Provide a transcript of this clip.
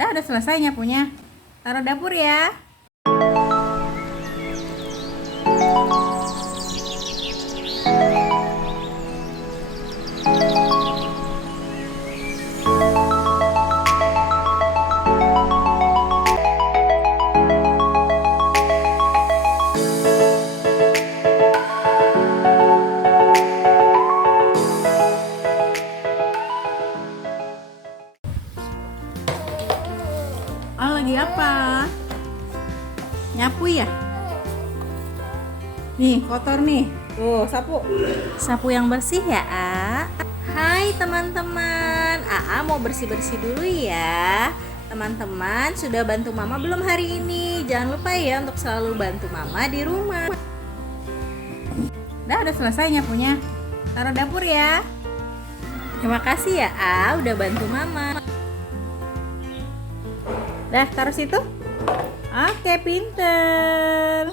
Udah selesai nyapunya. Taruh dapur ya. Oh, lagi apa? Nyapu ya? Nih, kotor nih. Tuh, sapu. Sapu yang bersih ya, A. Hai teman-teman. Aa mau bersih-bersih dulu ya. Teman-teman, sudah bantu Mama belum hari ini? Jangan lupa ya untuk selalu bantu Mama di rumah. Udah selesai nyapunya. Taruh dapur ya. Terima kasih ya, A, udah bantu Mama. Dah, taruh situ. Oke, pinter.